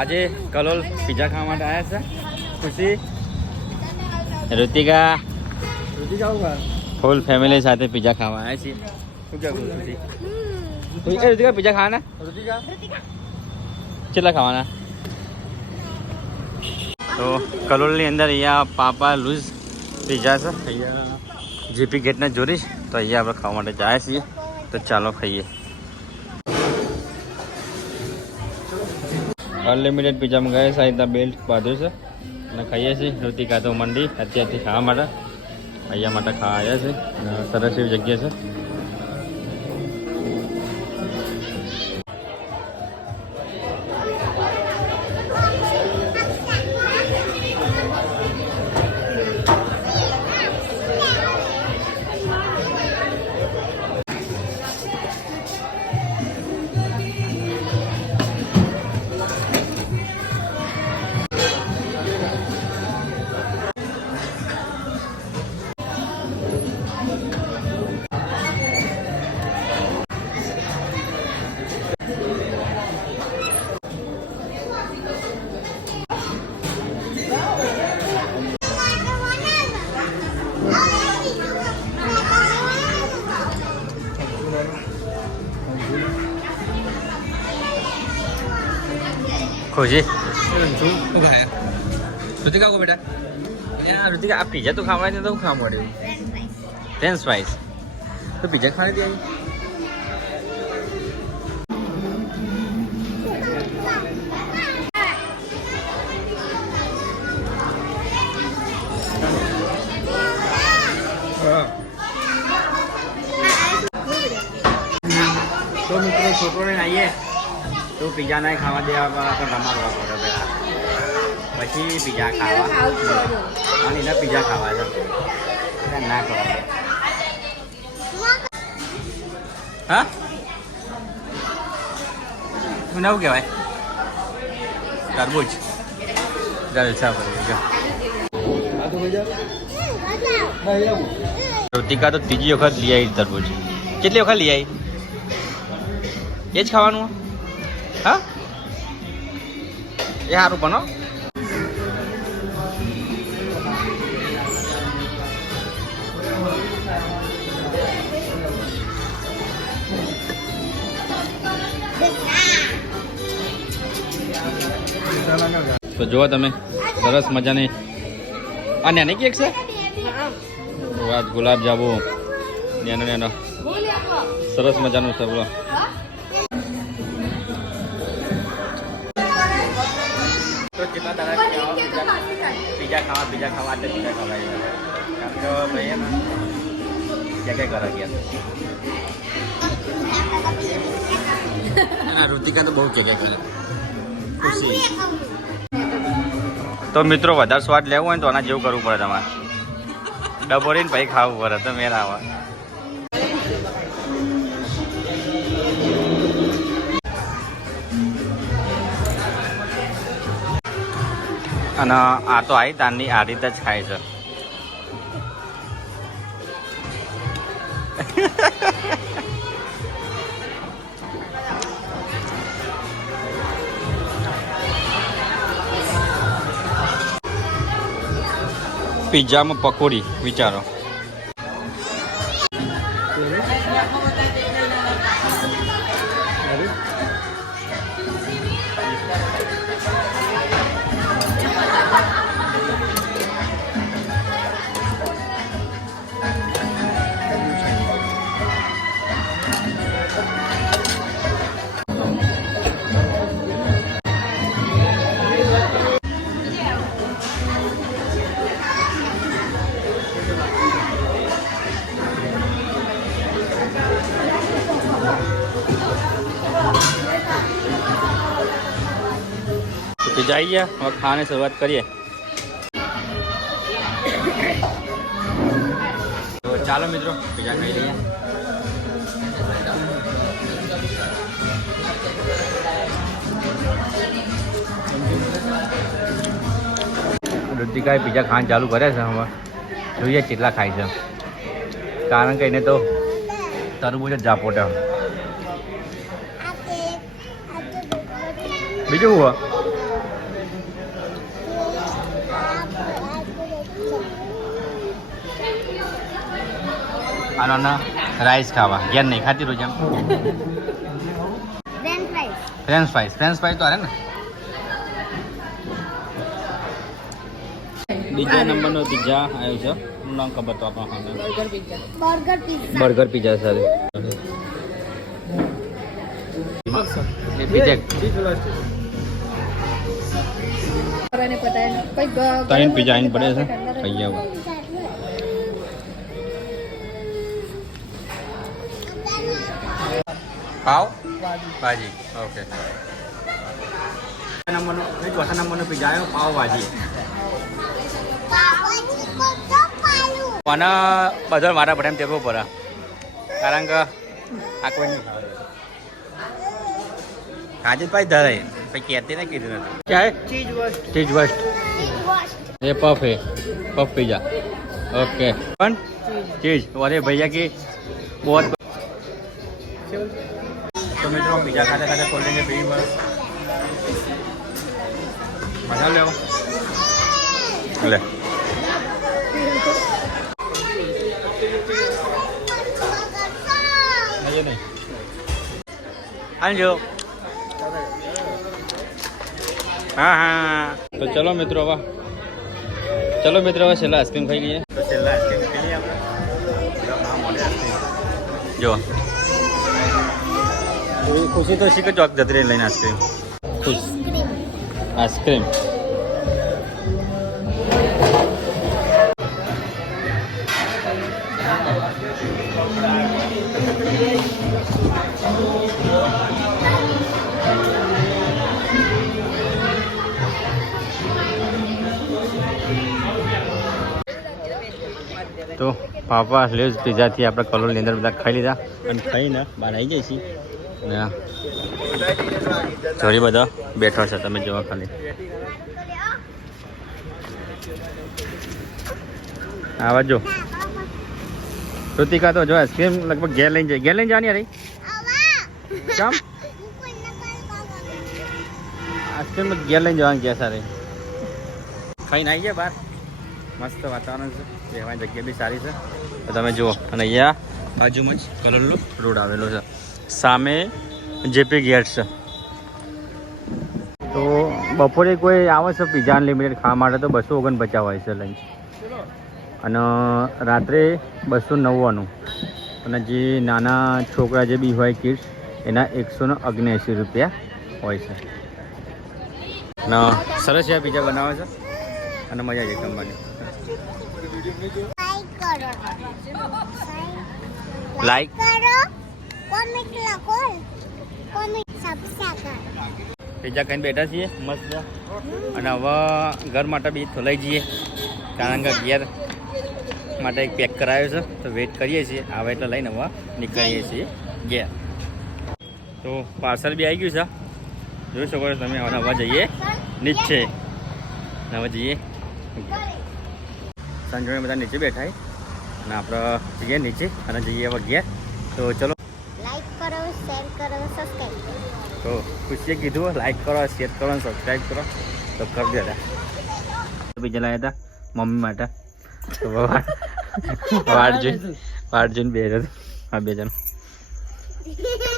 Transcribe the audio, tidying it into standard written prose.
આજે કલોલ પિઝા ખાવા માટે આવ્યા છે. ખુશી, ઋતિકા ફૂલ ફેમિલી સાથે પિઝા ખાવા આવ્યા છીએ. શું કહેવું ખુશી? ઋતિકા પિઝા ખાવાના? કેટલા ખાવાના? તો કલોલની અંદર અહીંયા પાપા લૂઝ પિઝા છે. અહીંયા જીપી ગેટને જોડીશ તો અહીંયા આપણે ખાવા માટે જાય છીએ. તો ચાલો ખાઈએ. અનલિમિટેડ પિઝા મંગાવ્યા છે. આ રીતના બેલ્ટ બાંધ્યું છે અને ખાઈએ છીએ. ઋતિકા તો મંડી અત્યારથી ખાવા માટે અહીંયા માટે ખાવા આવ્યા છે. સરસ એવી જગ્યા છે. खुशी ऋतिका को बेटा यार ऋतिका आप पिज्जा तो खावा तो खा पड़े फ्रेंच फ्राइज तो पिज्जा खाने दिया तो मित्रों छोटो ने आइए तो पिज्जा नहीं खावा दे रमाडवा પડે પછી पिज्जा ખાવા અને એના पिज्जा ખાવા છે ના ખાવા હા શું નામ કહેવાય તરબૂચ જલસા પડી ગયો ઋતિકા તો ત્રીજી વખત લઈ આવી તરબૂચ કેટલી વખત લઈ આવી એ જ ખાવાનું હા એ સારું બનો તો જુઓ તમે સરસ મજાની આ નાની કેક છે ગુલાબ જાંબુ નેનો નેનો સરસ મજાનું છે બોલો કેટલા દાડા पिज्जा खावा आते पिज्जा खावा કારણ કે ભાઈ એના क्या करा गया ऋतिका तो બહુ क्या કરે ખુશી તો મિત્રો વધારે સ્વાદ લેવો હોય તો આના જેવું કરવું પડે તમારે ડબોરીને પછી ખાવું પડે તો મેળ આવે અને આ તો આવી તારની આ રીતે જ ખાય છે પિઝામાં પકોડી વિચારો पिज्जा आई है और खाने शुरुआत करिए तो चलो मित्रों पिज्जा खाई लीजिए ऋतिका पिज्जा खाने चालू करे हम જોઈએ કેટલા ખાય છે કારણ કે એને તો તરબૂચ જ જાપોટા બીજું હું આનો રાઈસ ખાવા ઘેર નહીં ખાતી રોજ એમ ફ્રેન્ચ ફ્રાઈસ તો અરે ને બીજા નંબરનો પિઝા આવ્યો છે નામ ખબર તો આપણને બર્ગર પિઝા સર ત્રણ પિઝા આવીને પડે છે ખાઈ આવો પાવ ભાજી ઓકે ચોથા નંબરનો પિઝા આવ્યો પાવ ભાજી મને બધા મારા બધા એમ ટેકો પડે કારણ કે આ કોઈ નહીં ખાજે ભાઈ ધરાય પછી કહેતી ને કીધું નથી ક્યાં ચીજ વસ્ટ ये पफ है पफ पिज़्ज़ा ओके वन चीज़ अरे भैया की बहुत तो मित्रों पिज़्ज़ा खाते खाते खोल लेंगे फ्री बस मजा ले ले नहीं हाँ जो हाँ हाँ तो चलो मित्रों वाह चलो मित्रों હવે છેલ્લા આઈસ્ક્રીમ ખાઈ લઈએ તો છેલ્લા આઈસ્ક્રીમ ખાઈ લઈએ આપણે જો ખુશી તો શીખ ચોક જતી રહી લઈને આઈસ્ક્રીમ ખુશ આઈસ્ક્રીમ તો પાપા લેઝ પિઝાથી આપણે કલોલની અંદર બધા ખાઈ લીધા અને ખાઈને બહાર આવી જાય છીએ અને જોડી બધા બેઠા છે તમે જોવા ખાલી આવા જો શ્રુતિકા તો જો આઈસ્ક્રીમ લગભગ ઘેર લઈને જવાની અરે કેમ આઈસ્ક્રીમ ઘેર લઈને જવાની ગયા સારી ખાઈને આવી જાય બહાર મસ્ત વાતાવરણ છે રહેવાની જગ્યા બી સારી છે તો તમે જુઓ અને અહીંયા બાજુમાં જ કલોલનો રોડ આવેલો છે સામે જેપી ગેટ છે તો બપોરે કોઈ આવે છે પિઝા અનલિમિટેડ ખાવા માટે તો 249 હોય છે લંચ અને રાત્રે 299 અને જે નાના છોકરા જે બી હોય કિડ્સ એના 179 રૂપિયા હોય છે અને સરસ છે પિઝા બનાવે છે અને મજા આવી જમવાની લાઈક કરો કોમેન્ટ લખો કોમેન્ટ સબસ્ક્રાઇબ પિઝા ખાઈને બેઠા છીએ મસ્ત અને હવે ઘર માટે બી થોલાઈ જઈએ કારણ કે ઘેર માટે એક પેક કરાયો છે તો વેઇટ કરીએ છીએ આવે એટલે લઈને હવે નીકળીએ છીએ ઘેર તો પાર્સલ બી આવી ગયું છે જોઈ શકો છો તમે હવે જઈએ નીચે હવે જઈએ સંજોને બધા નીચે બેઠા અને આપણે જઈએ નીચે અને જઈએ હવે ઘેર તો ચલો લાઈક કરો શેર કરો સબસ્ક્રાઈબ તો ખુશીએ કીધું લાઈક કરો શેર કરો અને સબસ્ક્રાઈબ કરો તો કરી દેતા બીજા લાવ્યા હતા મમ્મી માટે તો વાટ જોઈને બે હા બે જણ